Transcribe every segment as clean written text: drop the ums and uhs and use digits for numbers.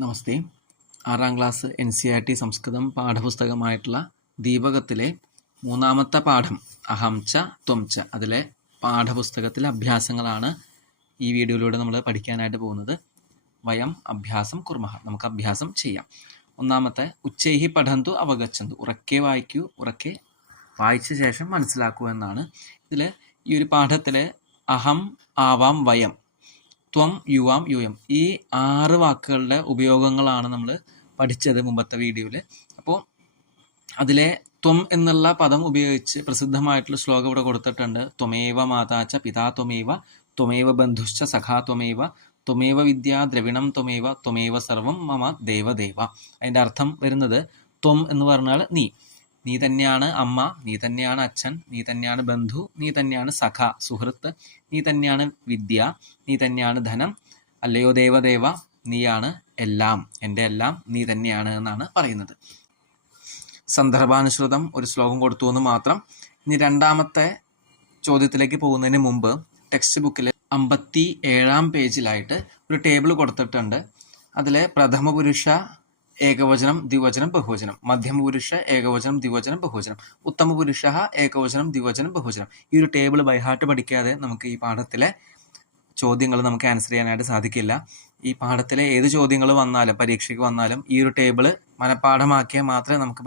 നമസ്തേ. 6ാം class NCERT സംസ്കൃതം പാഠപുസ്തകമായിട്ടുള്ള ദീപകത്തിലെ 3ാമത്തെ പാഠം അഹം ച ത്വം ച അതിലെ പാഠപുസ്തകത്തിലെ അഭ്യാസങ്ങളാണ് ഈ വീഡിയോയിലൂടെ നമ്മൾ പഠിക്കാനായിട്ട് പോകുന്നത്. വയം അഭ്യാസം കുർമഹ, നമുക്ക് അഭ്യാസം ചെയ്യാം. ഒന്നാമത്തെ ഉച്ചൈഹി പഠന്തു അവഗച്ഛന്തു, ഉറക്കെ വായിക്കൂ, ഉറക്കെ വായിച്ച ശേഷം മനസ്സിലാക്കൂ എന്നാണ്. ഇതിൽ ഈ ഒരു പാഠത്തിൽ അഹം, ആവാം, വയം, ത്വം, യുവാം, യൂയം ഈ 6 വാക്കുകളുടെ ഉപയോഗങ്ങളാണ് നമ്മൾ പഠിച്ചത് മുമ്പത്തെ വീഡിയോയിൽ. അപ്പോൾ അതിലെ ത്വം എന്നുള്ള പദം ഉപയോഗിച്ച് പ്രസിദ്ധമായിട്ടുള്ള ശ്ലോകം ഇവിടെ കൊടുത്തിട്ടുണ്ട്. ത്വമേവ മാതാച്ച പിതാ ത്വമേവ, ത്വമേവ ബന്ധുശ്ച സഖാ ത്വമേവ, ത്വമേവ വിദ്യാ ദ്രവിണം ത്വമേവ, ത്വമേവ സർവം മമ ദേവദേവ. അതിൻ്റെ അർത്ഥം വരുന്നത് ത്വം എന്ന് പറഞ്ഞാൽ നീ തന്നെയാണ് അമ്മ, നീ തന്നെയാണ് അച്ഛൻ, നീ തന്നെയാണ് ബന്ധു, നീ തന്നെയാണ് സഖ സുഹൃത്ത്, നീ തന്നെയാണ് വിദ്യ, നീ തന്നെയാണ് ധനം, അല്ലയോ ദേവദേവ നീയാണ് എല്ലാം, എൻ്റെ എല്ലാം നീ തന്നെയാണ് എന്നാണ് പറയുന്നത്. സന്ദർഭാനുസൃതം ഒരു ശ്ലോകം കൊടുത്തു എന്ന് മാത്രം. ഇനി രണ്ടാമത്തെ ചോദ്യത്തിലേക്ക് പോകുന്നതിന് മുമ്പ് ടെക്സ്റ്റ് ബുക്കിൽ 57ാം പേജിലായിട്ട് ഒരു ടേബിൾ കൊടുത്തിട്ടുണ്ട്. അതിൽ പ്രഥമ പുരുഷ ഏകവചനം ദ്വിവചനം ബഹുവചനം, മധ്യമ പുരുഷ ഏകവചനം ദ്വിവചനം ബഹുവചനം, ഉത്തമ പുരുഷ ഏകവചനം ദ്വിവചനം ബഹുവചനം. ഈ ഒരു ടേബിൾ ബൈഹാർട്ട് പഠിക്കാതെ നമുക്ക് ഈ പാഠത്തിലെ ചോദ്യങ്ങൾ നമുക്ക് ആൻസർ ചെയ്യാനായിട്ട് സാധിക്കില്ല. ഈ പാഠത്തിലെ ഏത് ചോദ്യങ്ങൾ വന്നാലും പരീക്ഷയ്ക്ക് വന്നാലും ഈ ഒരു ടേബിൾ മനഃപ്പാഠമാക്കിയാൽ മാത്രമേ നമുക്ക്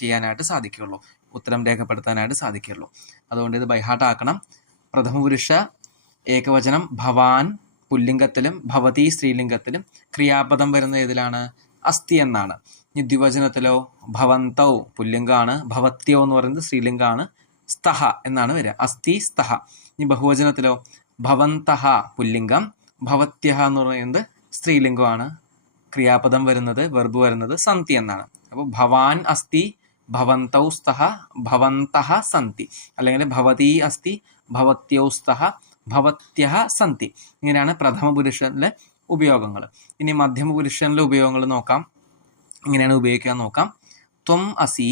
ചെയ്യാനായിട്ട് സാധിക്കുകയുള്ളൂ, ഉത്തരം രേഖപ്പെടുത്താനായിട്ട് സാധിക്കുകയുള്ളൂ. അതുകൊണ്ട് ഇത് ബൈഹാർട്ട് ആക്കണം. പ്രഥമ പുരുഷ ഏകവചനം ഭവാൻ പുല്ലിംഗത്തിലും ഭവതി സ്ത്രീലിംഗത്തിലും, ക്രിയാപദം വരുന്ന ഏതിലാണ്? അസ്തി എന്നാണ്. ഇനി ദ്വിവചനത്തിലോ ഭവന്തൗ പുല്ലിംഗാണ്, ഭവത്യോ എന്ന് പറയുന്നത് സ്ത്രീലിംഗാണ്, സ്തഹ എന്നാണ് വരിക, അസ്തി സ്തഹ. ഇനി ബഹുവചനത്തിലോ ഭവന്തഹ പുല്ലിംഗം, ഭവത്യഹ എന്ന് പറയുന്നത് സ്ത്രീലിംഗമാണ്, ക്രിയാപദം വരുന്നത് വെർബ് വരുന്നത് സന്തി എന്നാണ്. അപ്പോൾ ഭവാൻ അസ്തി ഭവന്തൗ സ്തഹ ഭവന്തഹ സന്തി, അല്ലെങ്കിൽ ഭവതി അസ്തി ഭവത്യൗ സ്തഹ ഭവത്യഹ സന്തി. ഇങ്ങനെയാണ് പ്രഥമ പുരുഷനിലെ ഉപയോഗങ്ങൾ. ഇനി മധ്യമ പുരുഷനിലെ ഉപയോഗങ്ങൾ നോക്കാം. ഇങ്ങനെയാണ് ഉപയോഗിക്കാൻ നോക്കാം. ത്വം അസി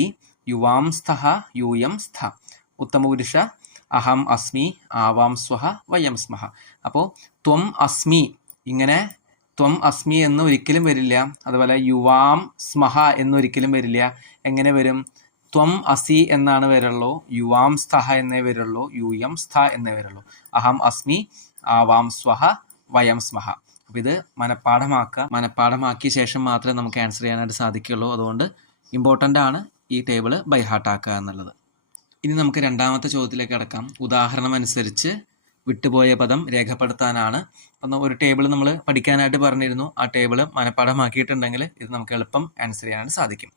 യുവാം സ്ഥഹ യൂയം സ്ഥ. ഉത്തമ പുരുഷ അഹം അസ്മി ആവാം സ്വഹ വയം സ്മഹ. അപ്പോൾ ത്വം അസ്മി, ഇങ്ങനെ ത്വം അസ്മി എന്ന് ഒരിക്കലും വരില്ല. അതുപോലെ യുവാം സ്മഹ എന്നൊരിക്കലും വരില്ല. എങ്ങനെ വരും? ത്വം അസി എന്നാണ് വരുള്ളൂ, യുവാം സ്ഥഹ എന്നേ വരുള്ളൂ, യൂയം സ്ഥ എന്നേ വരുള്ളൂ. അഹം അസ്മി ആവാം സ്വഹ വയം സ്മഹ. അപ്പോൾ ഇത് മനഃപ്പാഠമാക്കിയ ശേഷം മാത്രമേ നമുക്ക് ആൻസർ ചെയ്യാനായിട്ട് സാധിക്കുകയുള്ളൂ. അതുകൊണ്ട് ഇമ്പോർട്ടൻ്റ് ആണ് ഈ ടേബിൾ ബൈഹാർട്ടാക്കുക എന്നുള്ളത്. ഇനി നമുക്ക് രണ്ടാമത്തെ ചോദ്യത്തിലേക്ക് കടക്കാം. ഉദാഹരണം അനുസരിച്ച് വിട്ടുപോയ പദം രേഖപ്പെടുത്താനാണ്. അപ്പം ഒരു ടേബിൾ നമ്മൾ പഠിക്കാനായിട്ട് പറഞ്ഞിരുന്നു. ആ ടേബിൾ മനഃപ്പാഠമാക്കിയിട്ടുണ്ടെങ്കിൽ ഇത് നമുക്ക് എളുപ്പം ആൻസർ ചെയ്യാനായിട്ട് സാധിക്കും.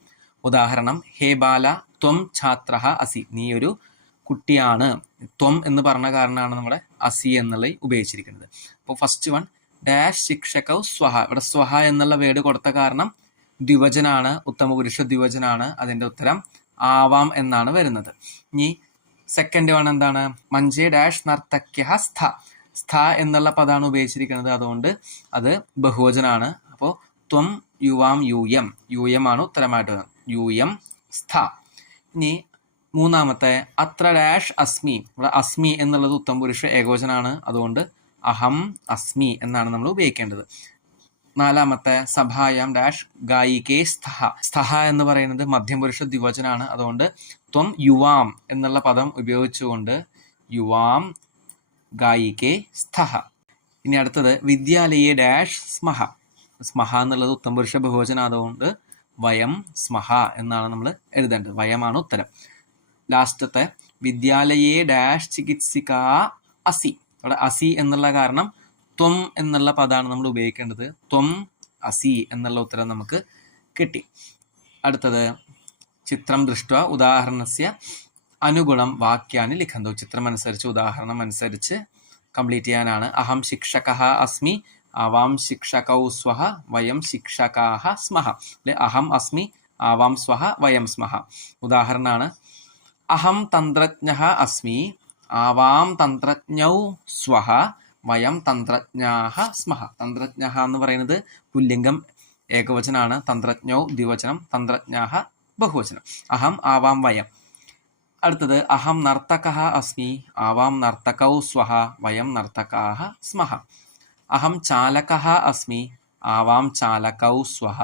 ഉദാഹരണം: ഹേ ബാല ത്വം ഛാത്രഃ അസി. നീ ഒരു കുട്ടിയാണ്. ത്വം എന്ന് പറഞ്ഞ കാരണമാണ് നമ്മുടെ അസി എന്നുള്ളത് ഉപയോഗിച്ചിരിക്കുന്നത്. അപ്പോൾ ഫസ്റ്റ് വൺ ഡാഷ് ശിക്ഷകൗ സ്വഹ. ഇവിടെ സ്വഹ എന്നുള്ള വേർഡ് കൊടുത്ത കാരണം ദ്വിവചനാണ്, ഉത്തമ പുരുഷ ദ്വിവചനാണ്. അതിൻ്റെ ഉത്തരം ആവാം എന്നാണ് വരുന്നത്. ഇനി സെക്കൻഡ് വൺ എന്താണ്? മഞ്ചേ ഡാഷ് നർത്തക്യ സ്ഥ. സ്ഥ എന്നുള്ള പദമാണ് ഉപയോഗിച്ചിരിക്കുന്നത്, അതുകൊണ്ട് അത് ബഹുവചനാണ്. അപ്പോൾ ത്വം യുവാം യൂയം, യൂയമാണ് ഉത്തരമായിട്ട് വരുന്നത്, യൂയം സ്ഥ. ഇനി മൂന്നാമത്തെ അത്ര ഡാഷ് അസ്മി. ഇവിടെ അസ്മി എന്നുള്ളത് ഉത്തമ പുരുഷ ഏകവചനാണ്, അതുകൊണ്ട് അഹം അസ്മി എന്നാണ് നമ്മൾ ഉപയോഗിക്കേണ്ടത്. നാലാമത്തെ സഭായാം ഡാഷ് ഗായികേ സ്ഥഹ. സ്ഥഹ എന്ന് പറയുന്നത് മധ്യമപുരുഷ ദ്വിവചനാണ്, അതുകൊണ്ട് ത്വം യുവാം എന്നുള്ള പദം ഉപയോഗിച്ചുകൊണ്ട് യുവാം ഗായികേ സ്ഥഹ. ഇനി അടുത്തത് വിദ്യാലയെ ഡാഷ് സ്മഹ. സ്മഹ എന്നുള്ളത് ഉത്തമ പുരുഷ ബഹുവചനം, അതുകൊണ്ട് വയം സ്മഹ എന്നാണ് നമ്മൾ എഴുതേണ്ടത്, വയമാണ് ഉത്തരം. ലാസ്റ്റത്തെ വിദ്യാലയെ ഡാഷ് ചികിത്സിക അസി. അവിടെ അസി എന്നുള്ള കാരണം ത്വം എന്നുള്ള പദമാണ് നമ്മൾ ഉപയോഗിക്കേണ്ടത്, ത്വം അസി എന്നുള്ള ഉത്തരം നമുക്ക് കിട്ടി. അടുത്തത് ചിത്രം ദൃഷ്ട ഉദാഹരണസ്യ അനുഗുണം വാക്യാനി ലിഖന്തു. ചിത്രം അനുസരിച്ച് ഉദാഹരണം അനുസരിച്ച് കംപ്ലീറ്റ് ചെയ്യാനാണ്. അഹം ശിക്ഷകഃ അസ്മി ആവാം ശിക്ഷകൗ സ്വഹ വയം ശിക്ഷകാഃ സ്മഹ. അല്ലെ അഹം അസ്മി ആവാം സ്വഹ വയം സ്മഹ. ഉദാഹരണമാണ് അഹം തന്ത്രജ്ഞഃ അസ്മി ആവാം തന്ത്രജ്ഞൗ സ്വഹ വയം തന്ത്രജ്ഞാഃ സ്മഹ. തന്ത്രജ്ഞഃ എന്ന് പറയുന്നത് പുല്ലിംഗം ഏകവചനാണ്, തന്ത്രജ്ഞൗ ദ്വിവചനം, തന്ത്രജ്ഞാഃ ബഹുവചനം. അഹം ആവാം വയം. അടുത്തത് അഹം നർത്തകഃ അസ്മി ആവാം നർത്തകൗ സ്വഹ വയം നർത്തകാഃ സ്മഹ. അഹം ചാലകഃ അസ്മി ആവാം ചാലകൗ സ്വഹ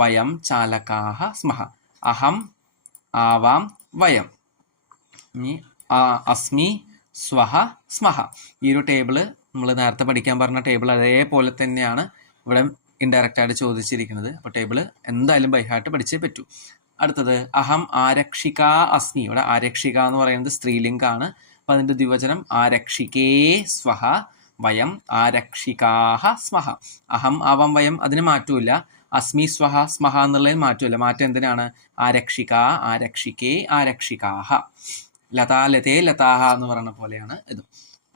വയം ചാലകാഹ സ്മഃ. അഹം ആവാം വയം. ഇനി അസ്മി സ്വഹ സ്മഃ. ഈ ഒരു ടേബിള് നമ്മൾ നേരത്തെ പഠിക്കാൻ പറഞ്ഞ ടേബിൾ അതേപോലെ തന്നെയാണ് ഇവിടെ ഇൻഡയറക്റ്റ് ആയിട്ട് ചോദിച്ചിരിക്കുന്നത്. അപ്പോൾ ടേബിള് എന്തായാലും ബൈഹാർട്ട് പഠിച്ചേ പറ്റൂ. അടുത്തത് അഹം ആരക്ഷിക അസ്മി. ഇവിടെ ആരക്ഷിക എന്ന് പറയുന്നത് സ്ത്രീലിംഗാണ്. അപ്പൊ അതിന്റെ ദ്വിവചനം ആരക്ഷികേ സ്വഹ വയം ആരക്ഷികാഹ സ്മഃ. അഹം ആവാം വയം അതിന് മാറ്റമില്ല. അസ്മി സ്വഹ സ്മഹ എന്നുള്ളതിന് മാറ്റമില്ല. മാറ്റം എന്തിനാണ്? ആരക്ഷിക ആരക്ഷികേ ആരക്ഷികാഹ. ലതാ ലതേ ലതാഹ എന്ന് പറയുന്ന പോലെയാണ് ഇത്.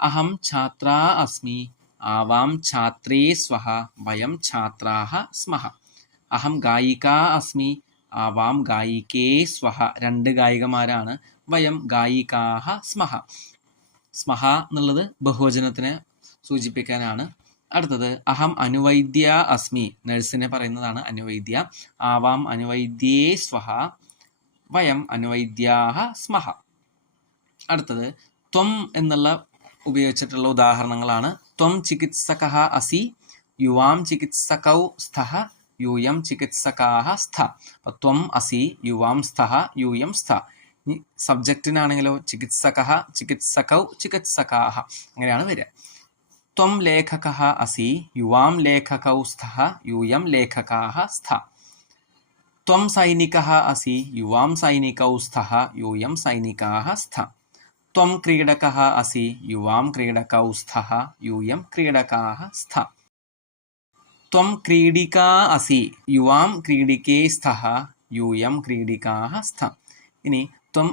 അഹം ഛാത്ര അസ്മി ആവാം ഛാത്രേ സ്വഹ വയം ഛാത്രാഹ സ്മഃ. അഹം ഗായിക അസ്മി ആവാം ഗായികേ സ്വഹ. രണ്ട് ഗായികമാരാണ്. വയം ഗായികാഹ സ്മഃ. സ്മഹ എന്നുള്ളത് ബഹുവചനത്തിനെ സൂചിപ്പിക്കാനാണ്. അടുത്തത് അഹം അനുവൈദ്യ അസ്മി. നഴ്സിനെ പറയുന്നതാണ് അനുവൈദ്യ. ആവാം അനുവൈദ്യേ സ്വഹ വയം അനുവൈദ്യാഹ സ്മഃ. അടുത്തത് ത്വം എന്നുള്ള ഉപയോഗിച്ചിട്ടുള്ള ഉദാഹരണങ്ങളാണ്. ത്വം ചികിത്സകഃ അസി യുവാം ചികിത്സകൗ സ്ഥഃ യൂയം ചികിത്സകാഹ സ്ഥ. അപ്പൊ ത്വം അസി യുവാം സ്ഥഃ യൂയം സ്ഥ. ഇനി സബ്ജക്റ്റിനാണെങ്കിലോ ചികിത്സകഃ ചികിത്സകൗ ചികിത്സകാഹ അങ്ങനെയാണ് വരിക. ത്വം ലേഖകഃ അസി യുവാം ലേഖകൗ സ്ഥഃ യൂയം ലേഖകാഹ സ്ഥ. ത്വം സൈനികഃ അസി യുവാം സൈനികൗ സ്ഥഃ യൂയം സൈനികാഹ സ്ഥ. ത്വം ക്രീഡകഃ അസി യുവാം ക്രീഡകൗ സ്ഥഃ യൂയം ക്രീഡകാഹ സ്ഥ. ത്വം ക്രീഡികാ അസി യുവാം ക്രീഡികേ സ്ഥഃ യൂയം ക്രീഡികാഹ സ്ഥ. ഇനി ത്വം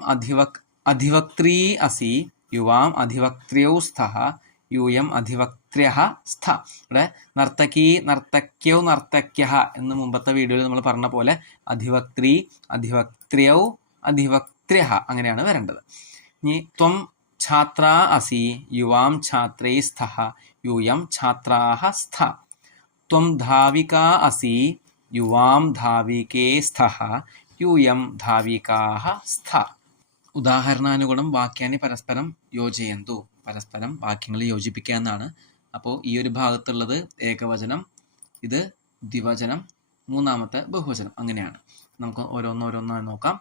അധിവക്ത്രീ അസി യുവാം അധിവക്ത്ര്യൗ സ്ഥഃ യൂയം അധിവക്ത്ര്യഃ സ്ഥ. ഇവിടെ നർത്തകി നർത്തക്യൗ നർത്തക്യഃ എന്ന് മുമ്പത്തെ വീഡിയോയിൽ നമ്മൾ പറഞ്ഞ പോലെ അധിവക്ത്രീ അധിവക്ത്ര്യൗ അധിവക്ത്ര്യഃ അങ്ങനെയാണ് വരേണ്ടത്. ഇനി ത്വം ഛാത്ര അസി യുവാം ഛാത്രേ സ്ഥഃ യൂയം ഛാത്രാഹ സ്ഥ. ത്വം ധാവിക അസി യുവാം ധാവികേ സ്ഥഃ യൂയം ധാവികാഹ സ്ഥ. ഉദാഹരണാനുഗുണം വാക്യാനി പരസ്പരം യോജയന്തു. പരസ്പരം വാക്യങ്ങൾ യോജിപ്പിക്കുക എന്നാണ്. അപ്പോൾ ഈ ഒരു ഭാഗത്തുള്ളത് ഏകവചനം, ഇത് ദ്വിവചനം, മൂന്നാമത്തെ ബഹുവചനം. അങ്ങനെയാണ്. നമുക്ക് ഓരോന്നോരോന്നായി നോക്കാം.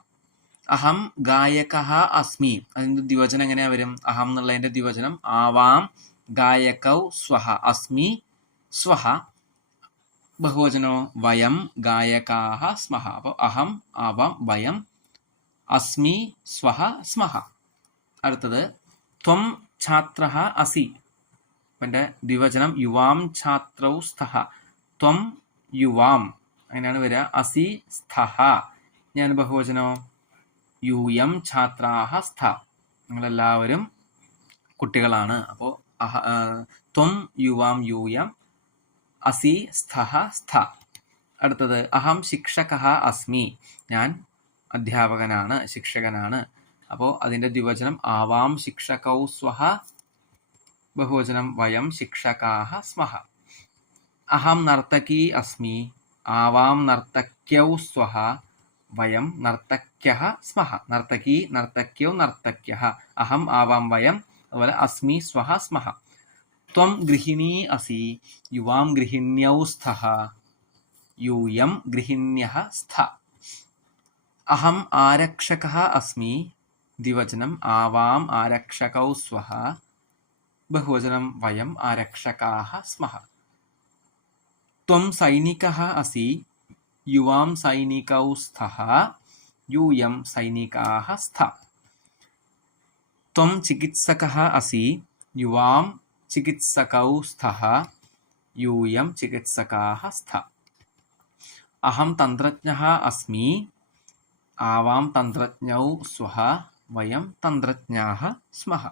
അഹം ഗായകഃ അസ്മി. അതിൻ്റെ ദ്വിവചനം എങ്ങനെയാ വരും? അഹം എന്നുള്ളതിൻ്റെ ദ്വിവചനം ആവാം ഗായകൗ സ്വഹ അസ്മി സ്വഹ. ബഹുവചനോ വയം ഗായകാഹ സ്മഹ. അപ്പോൾ അഹം ആവാം വയം അസ്മി സ്വഹ സ്മഹ. അടുത്തത് ത്വം ഛാത്രഃ അസി. എൻ്റെ ദ്വിവചനം യുവാം ഛാത്രൗ സ്ഥഃ. ത്വം യുവാം അങ്ങനെയാണ് വരിക. അസി സ്ഥഃ. ഞാൻ ബഹുവചനോ യൂയം ഛാത്രാഹ സ്ഥ. നിങ്ങളെല്ലാവരും കുട്ടികളാണ്. അപ്പോൾ ത്വം യുവാം യൂയം അസി സ്ഥഃ സ്ഥ. അടുത്തത് അഹം ശിക്ഷകഃ അസ്മി. ഞാൻ അധ്യാപകനാണ്, ശിക്ഷകനാണ്. അപ്പോൾ അതിൻ്റെ ദ്വിവചനം ആവാം ശിക്ഷകൗ സ്വഹ. ബഹുവചനം വയം ശിക്ഷകാഹ സ്മഃ. അഹം നർത്തകി അസ്മി ആവാം നർത്തക്യൗ സ്വഹ വയം നർത്തക്യഃ സ്മഃ. നർത്തകി നർത്തക്യൗ നർത്തക്യഃ. അഹം ആവാം വയം. അതുപോലെ അസ്മി സ്വഹ സ്മഃ. ത്വം ഗൃഹിണീ അസി യുവാം ഗൃഹിണ്യൗ സ്ഥഃ യൂയം ഗൃഹിണ്യഃ സ്ഥ. അഹം ആരക്ഷകഃ അസ്മി. ദ്വിവചനം ആവാം ആരക്ഷകൗ സ്വഹ. ബഹുവചനം വയം ആരക്ഷകാഹ സ്മഃ. ത്വം സൈനികഃ അസി യുവാം സൈനികൗ സ്ഥഃ യൂയം സൈനികാഹ സ്ഥ. ത്വം ചികിത്സകഃ അസി യുവാം ചികിത്സകൗ സ്ഥഃ യൂയം ചികിത്സകാഹ സ്ഥ. അഹം തന്ത്രജ്ഞഃ അസ്മി ആവാം തന്ത്രജ്ഞൗ സ്വഹ വയം തന്ത്രജ്ഞാഃ സ്മഃ.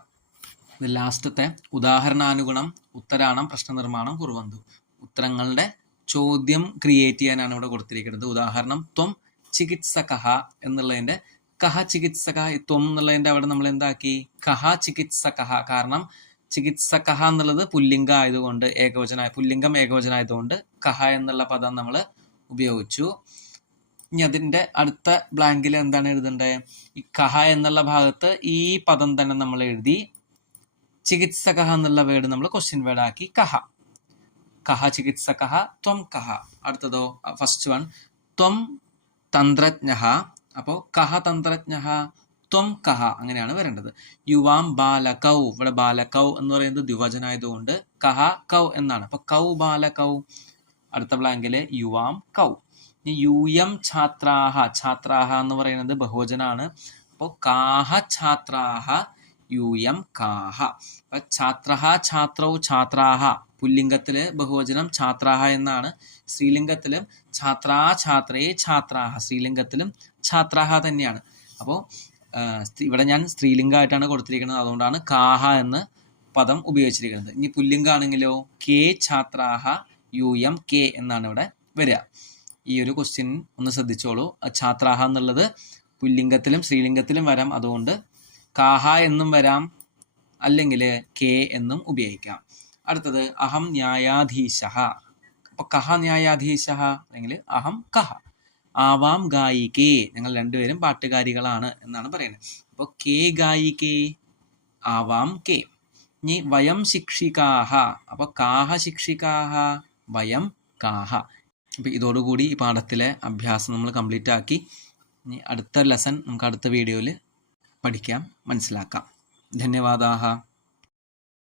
ഇത് ലാസ്റ്റത്തെ ഉദാഹരണാനുഗുണം ഉത്തരാണം പ്രശ്നനിർമ്മാണം കുറുവന്തു. ഉത്തരങ്ങളുടെ ചോദ്യം ക്രിയേറ്റ് ചെയ്യാനാണ് ഇവിടെ കൊടുത്തിരിക്കുന്നത്. ഉദാഹരണം ത്വം ചികിത്സകഃ എന്നുള്ളതിൻ്റെ കഹ ചികിത്സക. ത്വം എന്നുള്ളതിൻ്റെ അവിടെ നമ്മൾ എന്താക്കി? കഹ ചികിത്സകഃ. കാരണം ചികിത്സകഃ എന്നുള്ളത് പുല്ലിംഗ ആയതുകൊണ്ട്, പുല്ലിംഗം ഏകവചനമായതുകൊണ്ട് കഹ എന്നുള്ള പദം നമ്മൾ ഉപയോഗിച്ചു. ഇനി അതിൻ്റെ അടുത്ത ബ്ലാങ്കിൽ എന്താണ് എഴുതേണ്ടത്? ഈ കഹ എന്നുള്ള ഭാഗത്ത് ഈ പദം തന്നെ നമ്മൾ എഴുതി ചികിത്സകഃ എന്നുള്ള വേർഡ് നമ്മൾ ക്വസ്റ്റ്യൻ വേർഡ് ആക്കി കഹ. കഹ ചികിത്സകഃ ത്വം കഹ. അടുത്തതോ ഫസ്റ്റ് വൺ ത്വം തന്ത്രജ്ഞഃ. അപ്പോൾ കഹ തന്ത്രജ്ഞഃ ത്വം കഹ അങ്ങനെയാണ് വരേണ്ടത്. യുവാം ബാലകൗ. ഇവിടെ ബാലകൗ എന്ന് പറയുന്നത് ദ്വിവചനായതുകൊണ്ട് കഹ കൗ എന്നാണ്. അപ്പൊ കൗ ബാലകൗ. അടുത്ത ബ്ലാങ്കില് യുവാം കൗ. യൂയം ഛാത്രാഹ. ഛാത്രാഹ എന്ന് പറയുന്നത് ബഹുവചനാണ്. അപ്പോൾ കാഹ ഛാത്രാഹ യൂയം കാഹ. അപ്പൊ ഛാത്രഹ ഛാത്രൗ ഛാത്രാഹ പുല്ലിംഗത്തില് ബഹുവചനം ഛാത്രാഹ എന്നാണ്. സ്ത്രീലിംഗത്തിലും ഛാത്രാ ഛാത്രേ ഛാത്രാഹ, സ്ത്രീലിംഗത്തിലും ഛാത്രാഹ തന്നെയാണ്. അപ്പോൾ ഇവിടെ ഞാൻ സ്ത്രീലിംഗമായിട്ടാണ് കൊടുത്തിരിക്കുന്നത്, അതുകൊണ്ടാണ് കാഹ എന്ന് പദം ഉപയോഗിച്ചിരിക്കുന്നത്. ഇനി പുല്ലിംഗാണെങ്കിലോ കെ ഛാത്രാഹ യൂയം കെ എന്നാണ് ഇവിടെ വരിക. ഈ ഒരു ക്വസ്റ്റ്യൻ ഒന്ന് ശ്രദ്ധിച്ചോളൂ. ഛാത്രാഹ എന്നുള്ളത് പുല്ലിംഗത്തിലും സ്ത്രീലിംഗത്തിലും വരാം, അതുകൊണ്ട് കാഹ എന്നും വരാം, അല്ലെങ്കിൽ കെ എന്നും ഉപയോഗിക്കാം. അടുത്തത് അഹം ന്യായാധീശഃ. അപ്പൊ കഹ ന്യായാധീശഃ അല്ലെങ്കിൽ അഹം കഹ. ആവാം ഗായികേ. ഞങ്ങൾ രണ്ടുപേരും പാട്ടുകാരികളാണ് എന്നാണ് പറയുന്നത്. അപ്പോൾ കെ ഗായികേ, ആവാം കെ. ഇനി വയം ശിക്ഷികാഹ. അപ്പൊ കാഹ ശിക്ഷികാഹ, വയം കാഹ. അപ്പൊ ഇതോടുകൂടി ഈ പാഠത്തിലെ അഭ്യാസം നമ്മൾ കംപ്ലീറ്റ് ആക്കി. ഇനി അടുത്ത ലെസൺ നമുക്ക് അടുത്ത വീഡിയോയിൽ പഠിക്കാം, മനസ്സിലാക്കാം. ധന്യവാദാഹ.